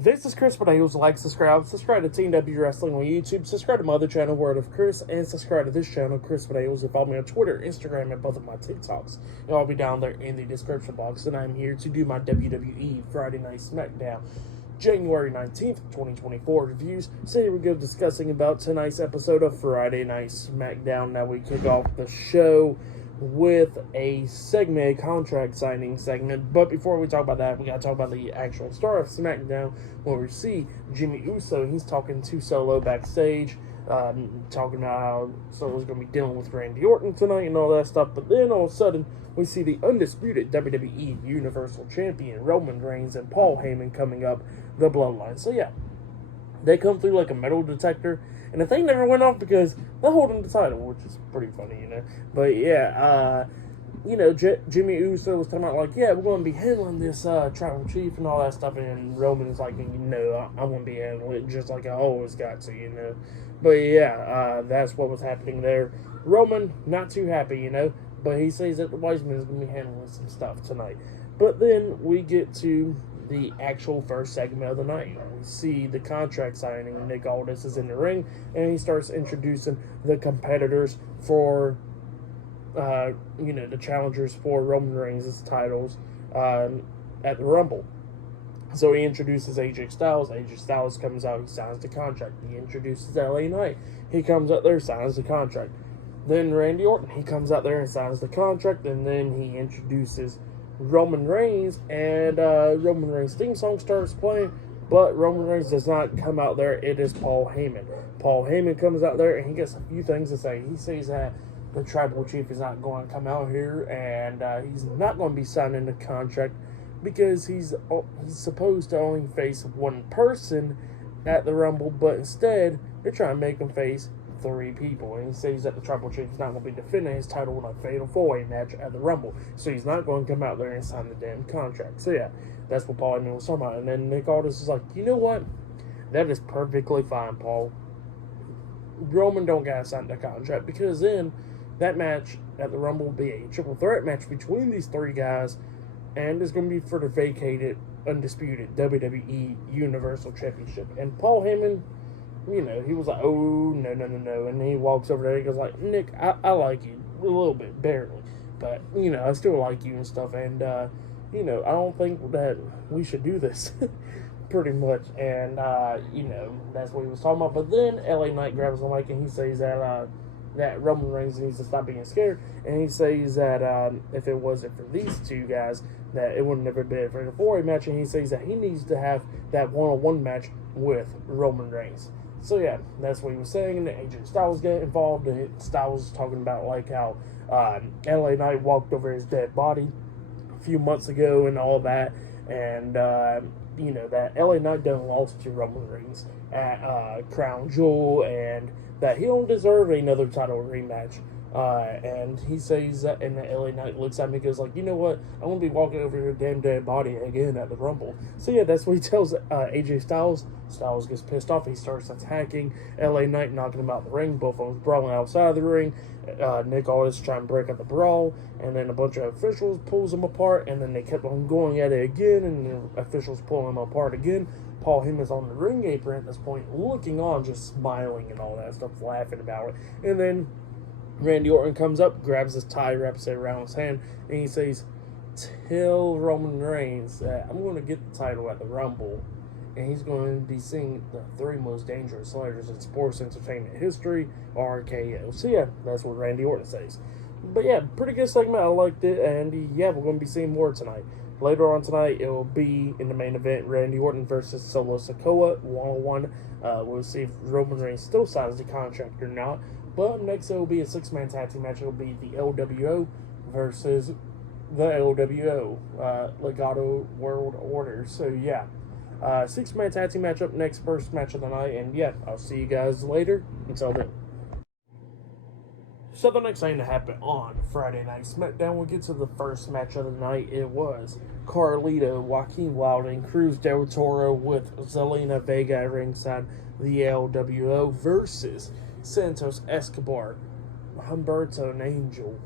This is Chris Potatoes. Like, subscribe to Team W Wrestling on YouTube, subscribe to my other channel, Word of Chris, and subscribe to this channel, Chris Potatoes, and follow me on Twitter, Instagram, and both of my TikToks. It'll all be down there in the description box. And I'm here to do my WWE Friday Night SmackDown January 19th, 2024 reviews. So here we go, discussing about tonight's episode of Friday Night SmackDown. Now we kick off the show with a contract signing segment. But before we talk about that, we gotta talk about the actual star of SmackDown, where we see Jimmy Uso. He's talking to Solo backstage, talking about how Solo's gonna be dealing with Randy Orton tonight and all that stuff. But then all of a sudden, we see the undisputed WWE Universal Champion Roman Reigns and Paul Heyman coming up the bloodline. So yeah, they come through like a metal detector, and the thing never went off because they're holding the title, which is pretty funny, But yeah, Jimmy Uso was talking about like, yeah, we're going to be handling this tribal chief and all that stuff, and Roman is like, I'm going to be handling it just like I always got to, But yeah, that's what was happening there. Roman, not too happy, but he says that the Wise Man is going to be handling some stuff tonight. But then we get to the actual first segment of the night. We see the contract signing. Nick Aldis is in the ring, and he starts introducing the competitors for, the challengers for Roman Reigns' titles at the Rumble. So he introduces AJ Styles. AJ Styles comes out, he signs the contract. He introduces LA Knight. He comes out there, signs the contract. Then Randy Orton, he comes out there and signs the contract, and then he introduces Roman Reigns, and Roman Reigns' theme song starts playing, but Roman Reigns does not come out there. It is Paul Heyman. Paul Heyman comes out there, and he gets a few things to say. He says that the tribal chief is not going to come out here, and he's not going to be signing the contract because he's supposed to only face one person at the Rumble, but instead they're trying to make him face 3 people, and he says that the tribal chief is not going to be defending his title in a fatal 4-way match at the Rumble, so he's not going to come out there and sign the damn contract. So yeah, that's what Paul Heyman was talking about. And then Nick Aldis is like, you know what, that is perfectly fine, Paul. Roman don't gotta sign the contract, because then that match at the Rumble will be a triple threat match between these 3 guys, and it's going to be for the vacated, undisputed WWE Universal Championship. And Paul Heyman, he was like, oh, no. And he walks over there, he goes like, Nick, I like you a little bit, barely. But, I still like you and stuff. And, I don't think that we should do this, pretty much. And, that's what he was talking about. But then LA Knight grabs the mic and he says that Roman Reigns needs to stop being scared. And he says that if it wasn't for these 2 guys, that it would never be for the 4-way match. And he says that he needs to have that one-on-one match with Roman Reigns. So yeah, that's what he was saying. And AJ Styles get involved, and Styles was talking about like how LA Knight walked over his dead body a few months ago and all that, and that LA Knight done lost to Roman Reigns at Crown Jewel, and that he don't deserve another title rematch. And he says that, and the LA Knight looks at me and goes like, you know what, I'm going to be walking over your damn dead body again at the Rumble. So yeah, that's what he tells AJ Styles. Styles gets pissed off. He starts attacking LA Knight, knocking him out the ring. Both of them brawling outside of the ring. Nick Aldis trying to break up the brawl, and then a bunch of officials pulls them apart, and then they kept on going at it again, and the officials pulling them apart again. Paul Heyman's on the ring apron at this point, looking on, just smiling and all that stuff, laughing about it. And then Randy Orton comes up, grabs his tie, wraps it around his hand, and he says, tell Roman Reigns that I'm going to get the title at the Rumble, and he's going to be seeing the 3 most dangerous sliders in sports entertainment history, RKO. So yeah, that's what Randy Orton says. But yeah, pretty good segment. I liked it, and yeah, we're going to be seeing more tonight. Later on tonight, it will be in the main event, Randy Orton versus Solo Sikoa, 1-on-1. We'll see if Roman Reigns still signs the contract or not. But next, it will be a 6-man tag team match. It will be the LWO versus the LWO, Legado World Order. So yeah, 6-man tag team match up next, first match of the night. And yeah, I'll see you guys later. Until then. So the next thing to happen on Friday Night SmackDown, we'll get to the first match of the night. It was Carlito, Joaquin Wilde, and Cruz Del Toro with Zelina Vega at ringside, the LWO versus Santos Escobar, Humberto and Angel,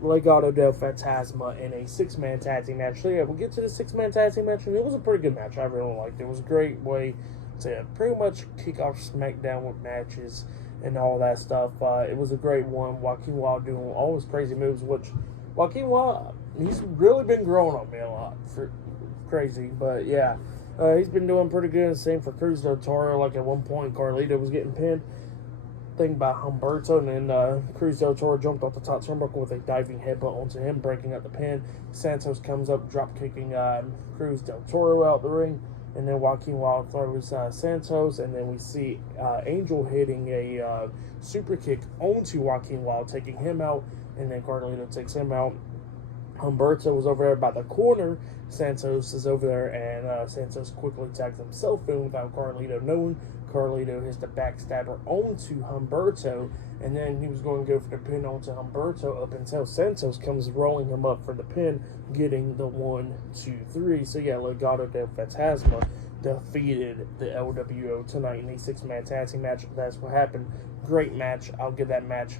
Legado del Fantasma in a 6-man tag team match. So yeah, we'll get to the 6-man tag team match, and it was a pretty good match. I really liked it. It was a great way to pretty much kick off SmackDown with matches and all that stuff. It was a great one. Joaquin Wilde doing all his crazy moves, which Joaquin Wilde, he's really been growing on me a lot for crazy. But yeah, he's been doing pretty good. Same for Cruz del Toro. Like at one point, Carlito was getting pinned. Thing by Humberto, and then Cruz del Toro jumped off the top turnbuckle with a diving headbutt onto him, breaking up the pin. Santos comes up, drop kicking Cruz del Toro out the ring, and then Joaquin Wilde throws Santos, and then we see Angel hitting a super kick onto Joaquin Wilde, taking him out, and then Carlito takes him out. Humberto was over there by the corner. Santos is over there, and Santos quickly tags himself in without Carlito knowing. Carlito hits the backstabber onto Humberto, and then he was going to go for the pin onto Humberto up until Santos comes rolling him up for the pin, getting the 1, 2, 3. So yeah, Legado del Fantasma defeated the LWO tonight in a 6-man tag team match. That's what happened. Great match. I'll give that match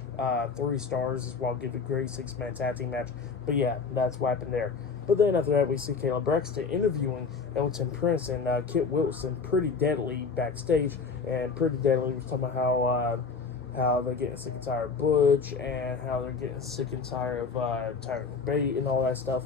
3 stars as well. I'll give it a great 6-man tag team match. But yeah, that's what happened there. But then after that, we see Kayla Braxton interviewing Elton Prince and Kit Wilson, Pretty Deadly, backstage. And Pretty Deadly was talking about how they're getting sick and tired of Butch, and how they're getting sick and tired of Tyler Bate and all that stuff.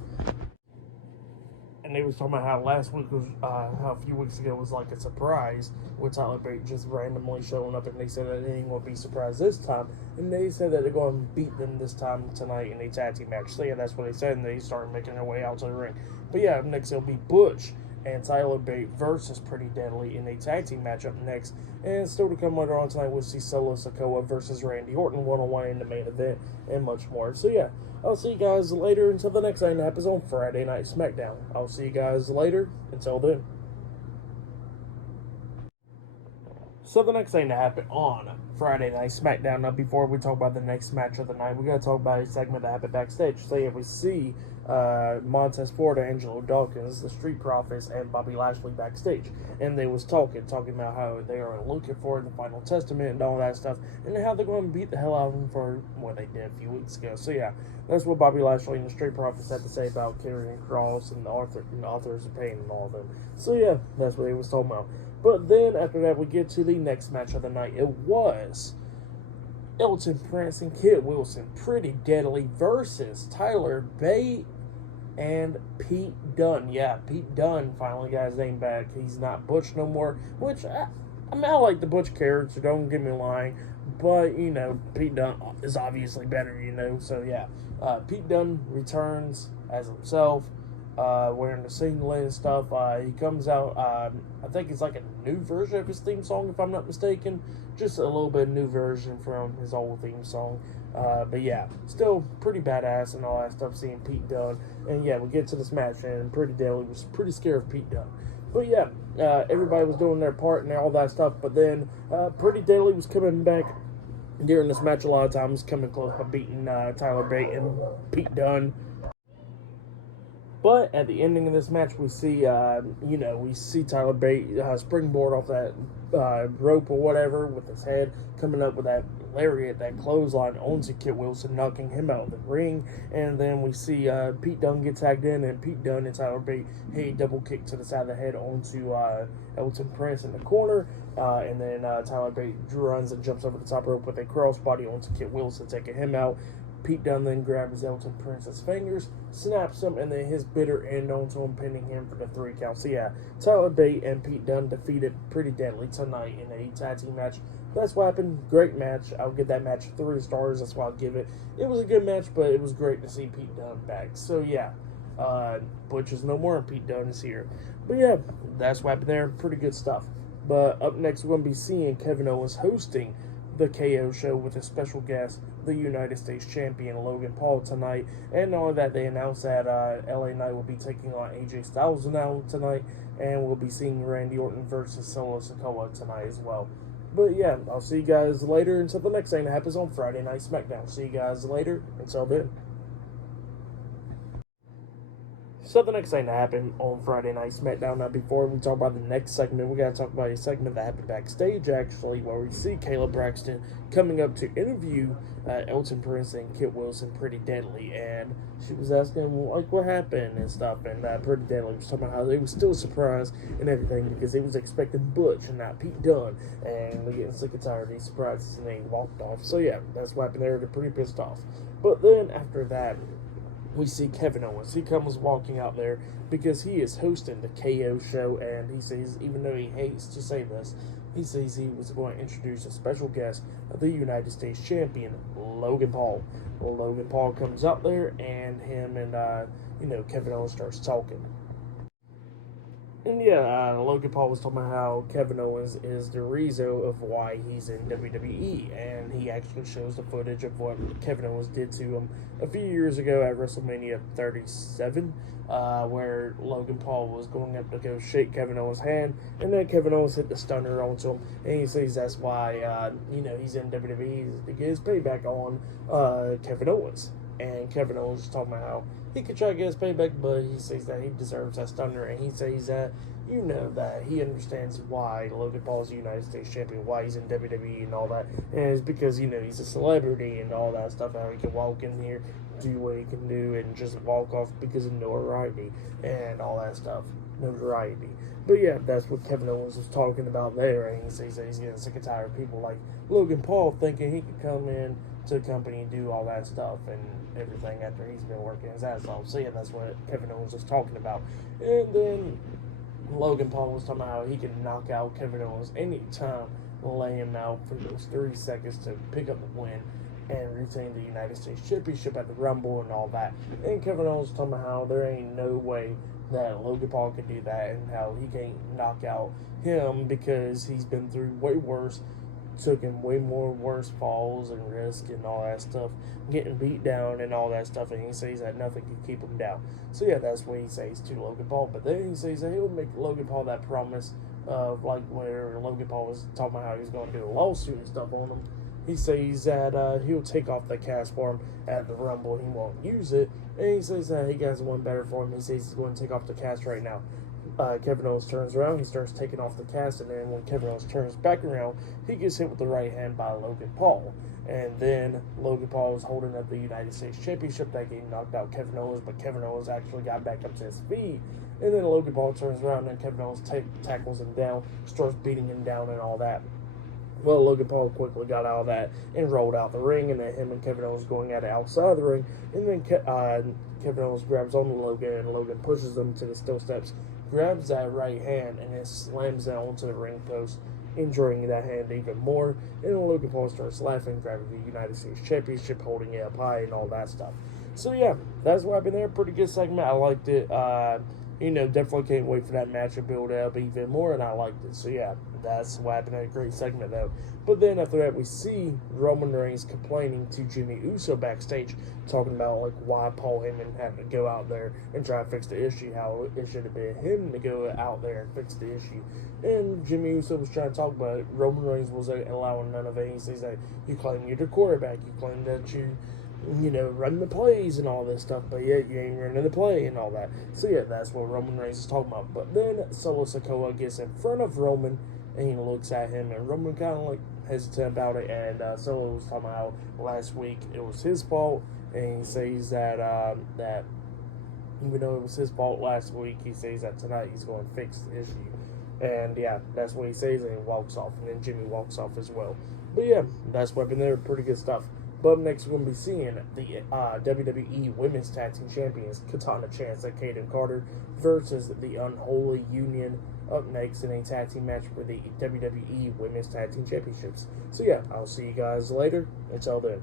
And they was talking about how last week was, how a few weeks ago was like a surprise with Tyler Bate just randomly showing up, and they said that they ain't going to be surprised this time. And they said that they're going to beat them this time tonight in a tag team match. So yeah, that's what they said, and they started making their way out to the ring. But yeah, up next it'll be Butch and Tyler Bate versus Pretty Deadly in a tag team match up next. And still to come later on tonight, we'll see Solo Sikoa versus Randy Orton one-on-one in the main event, and much more. So yeah, I'll see you guys later until the next night happens on Friday Night SmackDown. I'll see you guys later. Until then. So the next thing to happen on Friday Night SmackDown. Now, before we talk about the next match of the night, we got to talk about a segment that happened backstage. So yeah, we see Montez Ford, Angelo Dawkins, the Street Profits, and Bobby Lashley backstage, and they was talking about how they are looking for the Final Testament and all that stuff, and how they're going to beat the hell out of them for what they did a few weeks ago. So yeah, that's what Bobby Lashley and the Street Profits had to say about Karrion Kross and the Authors of Pain and all of them. So yeah, that's what he was talking about. But then after that, we get to the next match of the night. It was Elton Prince and Kit Wilson, Pretty Deadly versus Tyler Bate and Pete Dunne. Yeah, Pete Dunne finally got his name back. He's not Butch no more, which, I like the Butch character, don't get me lying. But, you know, Pete Dunne is obviously better, you know. So, yeah, Pete Dunne returns as himself, wearing the singlet and stuff. He comes out, I think it's like a new version of his theme song, if I'm not mistaken. Just a little bit new version from his old theme song. But yeah, still pretty badass and all that stuff, seeing Pete Dunne. And yeah, we get to this match, and Pretty Deadly was pretty scared of Pete Dunne. But yeah, everybody was doing their part and all that stuff. But then Pretty Deadly was coming back during this match a lot of times, coming close to beating Tyler Bate and Pete Dunne. But at the ending of this match, we see, we see Tyler Bate springboard off that rope or whatever with his head, coming up with that lariat, that clothesline onto Kit Wilson, knocking him out of the ring. And then we see Pete Dunne get tagged in, and Pete Dunne and Tyler Bate, double kick to the side of the head onto Elton Prince in the corner. And then Tyler Bate runs and jumps over the top rope with a crossbody onto Kit Wilson, taking him out. Pete Dunne then grabs Elton Prince's fingers, snaps him, and then his bitter end onto him, pinning him for the 3 count. So yeah, Tyler Bate and Pete Dunne defeated Pretty Deadly tonight in a tag team match. That's what happened. Great match. I'll give that match 3 stars. That's why I'll give it. It was a good match, but it was great to see Pete Dunne back. So yeah, Butch is no more and Pete Dunne is here. But yeah, that's what happened there. Pretty good stuff. But up next, we're going to be seeing Kevin Owens hosting the KO show with a special guest, the United States Champion Logan Paul tonight. And not only that, they announced that LA Knight will be taking on AJ Styles now tonight, and we'll be seeing Randy Orton versus Solo Sikoa tonight as well. But yeah, I'll see you guys later until the next thing that happens on Friday Night SmackDown. See you guys later. Until then. So the next thing that happened on Friday Night SmackDown, now before we talk about the next segment, we gotta talk about a segment that happened backstage, actually, where we see Kayla Braxton coming up to interview Elton Prince and Kit Wilson Pretty Deadly, and she was asking him, like, what happened and stuff, and Pretty Deadly was talking about how they were still surprised and everything because they was expecting Butch and not Pete Dunne, and they getting sick and tired of these surprises, and they walked off. So yeah, that's what happened there. They're pretty pissed off. But then after that, we see Kevin Owens. He comes walking out there because he is hosting the KO show, and he says, even though he hates to say this, he says he was going to introduce a special guest, the United States Champion, Logan Paul. Well, Logan Paul comes out there, and him and, Kevin Owens starts talking. And yeah, Logan Paul was talking about how Kevin Owens is the reason of why he's in WWE, and he actually shows the footage of what Kevin Owens did to him a few years ago at WrestleMania 37, where Logan Paul was going up to go shake Kevin Owens' hand, and then Kevin Owens hit the stunner onto him, and he says that's why, he's in WWE, to get his payback on Kevin Owens. And Kevin Owens is talking about how he could try to get his payback, but he says that he deserves that stunner, and he says that, that he understands why Logan Paul is the United States Champion, why he's in WWE and all that, and it's because, he's a celebrity and all that stuff, how he can walk in here, do what he can do, and just walk off because of notoriety and all that stuff, notoriety. But yeah, that's what Kevin Owens was talking about there, and he says that he's getting sick and tired of people like Logan Paul thinking he could come in to the company and do all that stuff and everything after he's been working his ass off. So yeah, that's what Kevin Owens was talking about. And then Logan Paul was talking about how he can knock out Kevin Owens anytime, lay him out for those 30 seconds to pick up the win and retain the United States Championship at the Rumble and all that. And Kevin Owens was talking about how there ain't no way that Logan Paul can do that, and how he can't knock out him because he's been through way worse, took him way more worse falls and risk and all that stuff, getting beat down and all that stuff, and he says that nothing can keep him down. So yeah, that's what he says to Logan Paul. But then he says that he'll make Logan Paul that promise of, like, where Logan Paul was talking about how he was going to do a lawsuit and stuff on him. He says that he'll take off the cast for him at the Rumble. He won't use it. And he says that he got one better for him. He says he's going to take off the cast right now. Kevin Owens turns around. He starts taking off the cast. And then when Kevin Owens turns back around, he gets hit with the right hand by Logan Paul. And then Logan Paul was holding up the United States Championship. That game knocked out Kevin Owens. But Kevin Owens actually got back up to his feet. And then Logan Paul turns around. And Kevin Owens tackles him down. Starts beating him down and all that. Well, Logan Paul quickly got out of that and rolled out the ring, and then him and Kevin Owens going at it outside the ring, and then Kevin Owens grabs on Logan, and Logan pushes him to the steel steps, grabs that right hand, and then slams it onto the ring post, injuring that hand even more, and then Logan Paul starts laughing, grabbing the United States Championship, holding it up high, and all that stuff. So yeah, that's what happened there. Pretty good segment. I liked it. Definitely can't wait for that match to build up even more, and I liked it. So yeah, that's what happened. A great segment though. But then after that, we see Roman Reigns complaining to Jimmy Uso backstage, talking about like why Paul Heyman had to go out there and try to fix the issue, how it should have been him to go out there and fix the issue. And Jimmy Uso was trying to talk about it. Roman Reigns was allowing none of it. He says that you claim you're the quarterback, you claim that you run the plays and all this stuff, but yet you ain't running the play and all that. So yeah, that's what Roman Reigns is talking about. But then Solo Sikoa gets in front of Roman, and he looks at him, and Roman kind of like hesitant about it, and Solo was talking about how last week it was his fault, and he says that that even though it was his fault last week, he says that tonight he's going to fix the issue. And yeah, that's what he says, and he walks off, and then Jimmy walks off as well. But yeah, that's what happened there. Pretty good stuff. But up next, we're going to be seeing the WWE Women's Tag Team Champions, Katana Chance and Kaden Carter, versus the Unholy Union up next in a tag team match for the WWE Women's Tag Team Championships. So yeah, I'll see you guys later. Until then.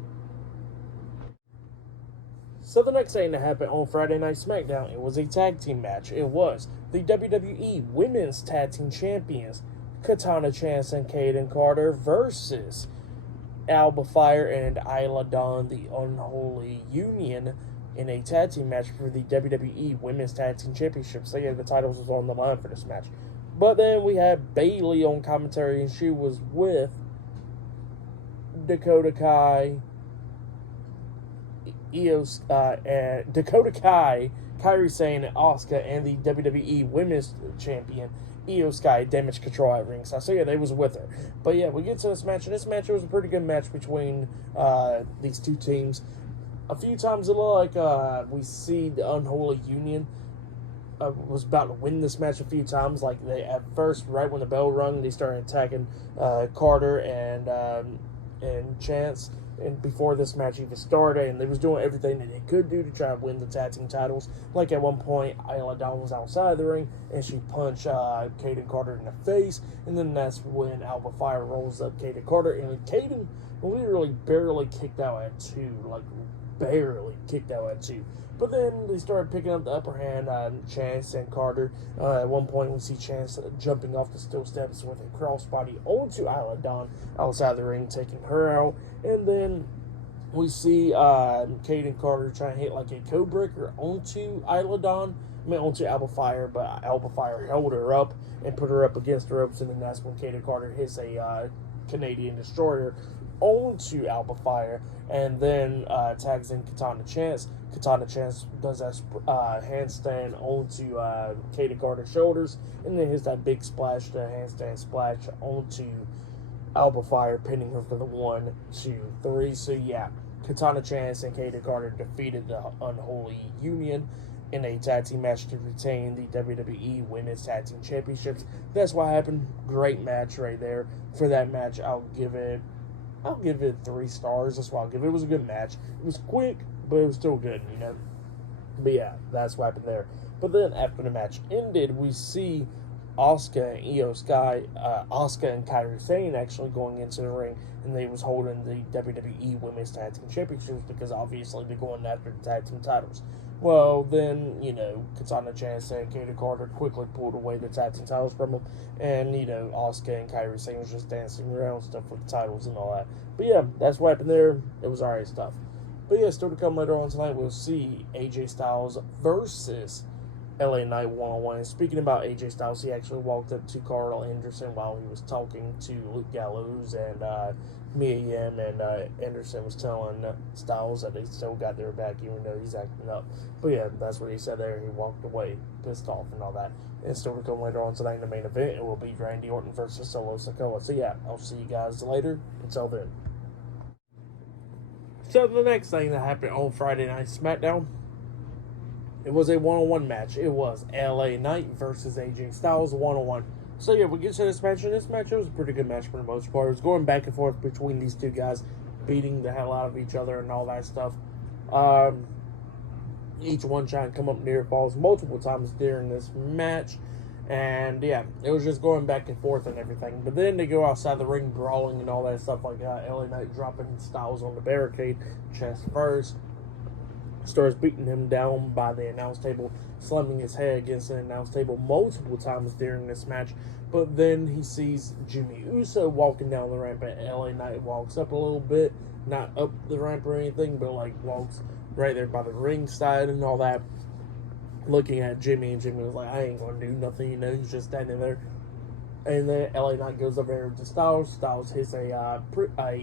So the next thing that happened on Friday Night SmackDown, it was a tag team match. It was the WWE Women's Tag Team Champions, Katana Chance and Kaden Carter, versus Alba Fire and Isla Dawn, the Unholy Union, in a tag team match for the WWE Women's Tag Team Championship. So yeah, the titles was on the line for this match. But then we had Bayley on commentary, and she was with Dakota Kai, Dakota Kai, Kairi Sane, Asuka, and the WWE Women's Champion, Io Sky, damage control at ringside. So yeah, they was with her. But yeah, we get to this match, and this match was a pretty good match between these two teams. A few times it looked like we see the Unholy Union was about to win this match a few times. Like they at first, right when the bell rung, they started attacking Carter and Chance. And before this match even started, and they was doing everything that they could do to try to win the tag team titles. Like at one point, Isla Dawn was outside the ring, and she punched Kaden Carter in the face, and then that's when Alba Fire rolls up Kaden Carter, and Kaden literally barely kicked out at 2, like barely kicked out at 2. But then they started picking up the upper hand, Chance and Carter. At one point, we see Chance jumping off the steel steps with a crossbody onto Isla Dawn outside the ring, taking her out. And then we see Kaden Carter trying to hit like a code breaker onto Isla Dawn. Onto Alba Fire, but Alba Fire held her up and put her up against the ropes. And then that's when Kaden Carter hits a Canadian Destroyer onto Alba Fire, and then tags in Katana Chance. Katana Chance does that handstand onto Kaden Carter's shoulders, and then hits that big splash, the handstand splash onto Alba Fire, pinning her for the 1, 2, 3. So yeah, Katana Chance and Kaden Carter defeated the Unholy Union in a tag team match to retain the WWE Women's Tag Team Championships. That's what happened. Great match right there. For that match, I'll give it 3 stars. That's what I'll give it. It was a good match. It was quick, but it was still good, you know. But yeah, that's what happened there. But then after the match ended, we see Asuka and Io Sky, Asuka and Kairi Sane actually going into the ring, and they was holding the WWE Women's Tag Team Championships because obviously they're going after the tag team titles. Well, then, you know, Katana Chance and Kaden Carter quickly pulled away the tag team titles from them, and, you know, Asuka and Kairi Sane was just dancing around stuff with the titles and all that. But yeah, that's what happened there. It was alright stuff. But yeah, still to come later on tonight, we'll see AJ Styles versus LA Knight one-on-one. And speaking about AJ Styles, he actually walked up to Carl Anderson while he was talking to Luke Gallows and Mia Yim, and Anderson was telling Styles that they still got their back even though he's acting up. But yeah, that's what he said there. He walked away pissed off and all that. And still to come later on tonight in the main event, it will be Randy Orton versus Solo Sikoa. So yeah, I'll see you guys later. Until then. So the next thing that happened on Friday Night SmackDown, it was a one-on-one match. It was LA Knight versus AJ Styles one-on-one. So yeah, we get to this match, and this match, it was a pretty good match for the most part. It was going back and forth between these two guys, beating the hell out of each other and all that stuff. Each one trying to come up near falls multiple times during this match. And yeah, it was just going back and forth and everything. But then they go outside the ring brawling and all that stuff, like LA Knight dropping Styles on the barricade, chest first. Starts beating him down by the announce table, slamming his head against the announce table multiple times during this match. But then he sees Jimmy Uso walking down the ramp, and LA Knight walks up a little bit, not up the ramp or anything, but like walks right there by the ringside and all that, looking at Jimmy, and Jimmy was like, I ain't gonna do nothing, you know, he's just standing there. And then LA Knight goes over there to Styles. Styles hits a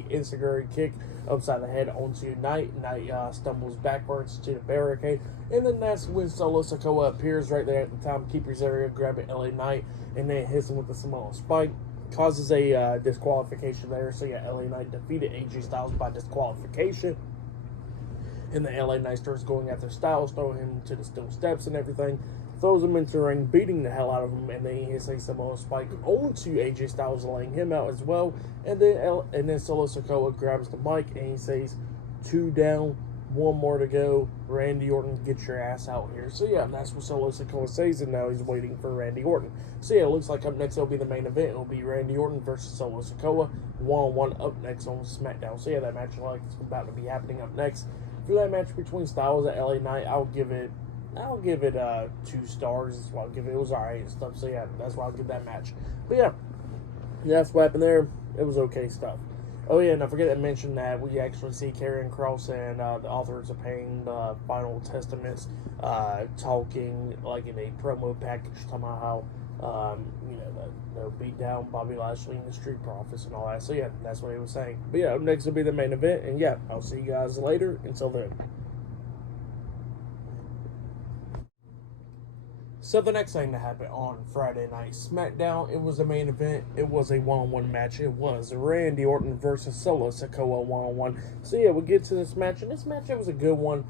enziguri kick upside the head onto Knight. Knight stumbles backwards to the barricade. And then that's when Solo Sikoa appears right there at the timekeeper's area, grabbing LA Knight, and then hits him with the Samoan Spike. Causes a disqualification there. So yeah, LA Knight defeated AJ Styles by disqualification. And the LA Knight starts going after Styles, throwing him to the steel steps and everything. Throws him into the ring, beating the hell out of him, and then he hits a Samoan Spike onto AJ Styles, laying him out as well. And then Solo Sikoa grabs the mic and he says, 2 down, 1 more to go. Randy Orton, get your ass out here. So yeah, that's what Solo Sikoa says, and now he's waiting for Randy Orton. So yeah, it looks like up next it'll be the main event. It'll be Randy Orton versus Solo Sikoa, one-on-one up next on SmackDown. So yeah, that match like it's about to be happening up next. For that match between Styles and LA Knight, I'll give it 2 stars. That's why I'll give it. It was alright and stuff. So yeah, that's why I'll give that match. But yeah, that's what happened there. It was okay stuff. Oh yeah, and I forget to mention that we actually see Karrion Kross and the authors of Pain, the Final Testaments, talking like in a promo package, talking about how they'll beat down Bobby Lashley and the Street Profits and all that. So yeah, that's what he was saying. But yeah, up next will be the main event, and yeah, I'll see you guys later. Until then. So the next thing that happened on Friday Night SmackDown, it was a main event. It was a one-on-one match. It was Randy Orton versus Solo Sikoa one-on-one. So yeah, we get to this match, and this match, it was a good one.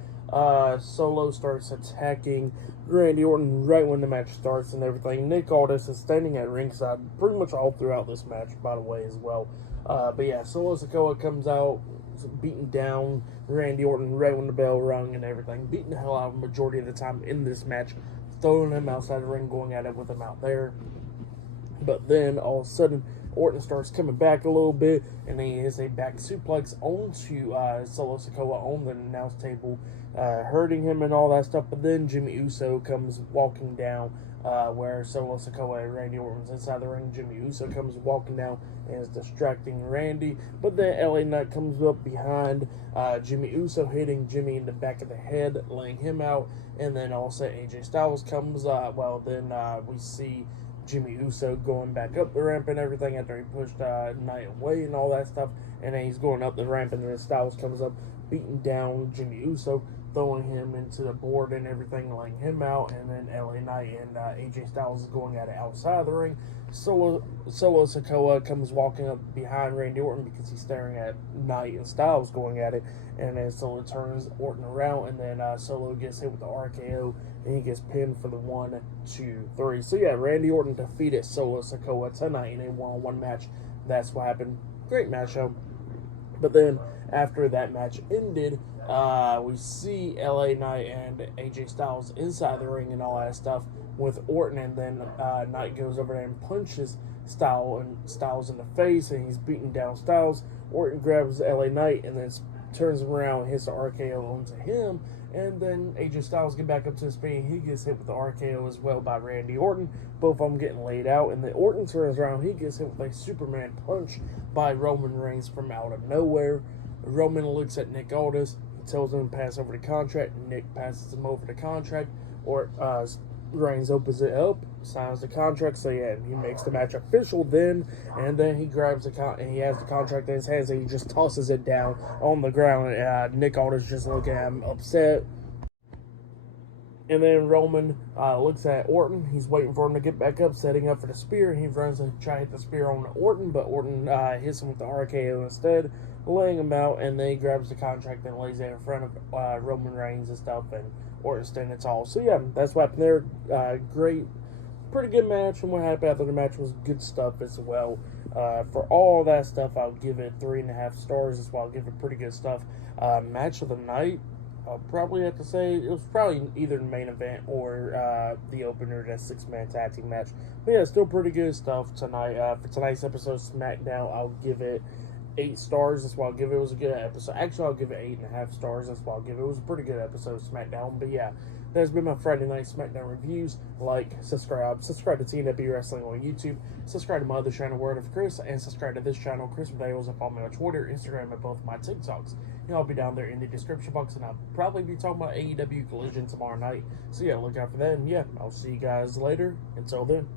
Solo starts attacking Randy Orton right when the match starts and everything. Nick Aldis is standing at ringside pretty much all throughout this match, by the way, as well. But yeah, Solo Sikoa comes out, beating down Randy Orton right when the bell rung and everything, beating the hell out of him majority of the time in this match, throwing him outside the ring, going at it with him out there. But then all of a sudden, Orton starts coming back a little bit, and he hits a back suplex onto Solo Sikoa on the announce table, hurting him and all that stuff. But then Jimmy Uso comes walking down where Solo Sikoa and Randy Orton's inside the ring. Jimmy Uso comes walking down and is distracting Randy. But then LA Knight comes up behind Jimmy Uso, hitting Jimmy in the back of the head, laying him out. And then also AJ Styles comes, we see Jimmy Uso going back up the ramp and everything after he pushed Knight away and all that stuff. And then he's going up the ramp, and then Styles comes up, beating down Jimmy Uso, throwing him into the board and everything, laying him out. And then LA Knight and AJ Styles is going at it outside the ring. Solo Sikoa comes walking up behind Randy Orton because he's staring at Knight and Styles going at it. And then Solo turns Orton around, and then Solo gets hit with the RKO, and he gets pinned for the 1, 2, 3. So yeah, Randy Orton defeated Solo Sikoa tonight in a one-on-one match. That's what happened. Great match, though. But then after that match ended, we see LA Knight and AJ Styles inside the ring and all that stuff with Orton, and then Knight goes over there and punches Styles in the face, and he's beating down Styles. Orton grabs LA Knight and then turns him around and hits the RKO onto him, and then AJ Styles get back up to his feet, and he gets hit with the RKO as well by Randy Orton. Both of them getting laid out, and then Orton turns around, he gets hit with a Superman punch by Roman Reigns from out of nowhere. Roman looks at Nick Aldis, he tells him to pass over the contract, and Nick passes him over the contract, or Reigns opens it up, signs the contract, so yeah, he makes the match official then, and then he grabs and he has the contract in his hands, and he just tosses it down on the ground, and Nick Aldis just looking at him upset. And then Roman looks at Orton. He's waiting for him to get back up, setting up for the spear. He runs to try to hit the spear on Orton, but Orton hits him with the RKO instead, laying him out. And then he grabs the contract and lays it in front of Roman Reigns and stuff, and Orton standing tall. So yeah, that's what happened there. Great, pretty good match. And what happened after the match was good stuff as well. For all that stuff, I'll give it 3.5 stars. That's why I'll give it pretty good stuff. Match of the night, I'll probably have to say it was probably either the main event or the opener, that 6-man tag team match. But yeah, still pretty good stuff tonight. For tonight's episode of SmackDown, I'll give it 8 stars. That's why I'll give it. It was a good episode. Actually, I'll give it 8.5 stars. That's why I'll give it. It was a pretty good episode of SmackDown. But yeah, that's been my Friday Night SmackDown reviews. Like, subscribe to TNW Wrestling on YouTube. Subscribe to my other channel, Word of Chris, and subscribe to this channel, Chris Videos, and follow me on Twitter, Instagram, and both my TikToks. And I'll be down there in the description box, and I'll probably be talking about AEW Collision tomorrow night. So yeah, look out for that. And yeah, I'll see you guys later. Until then.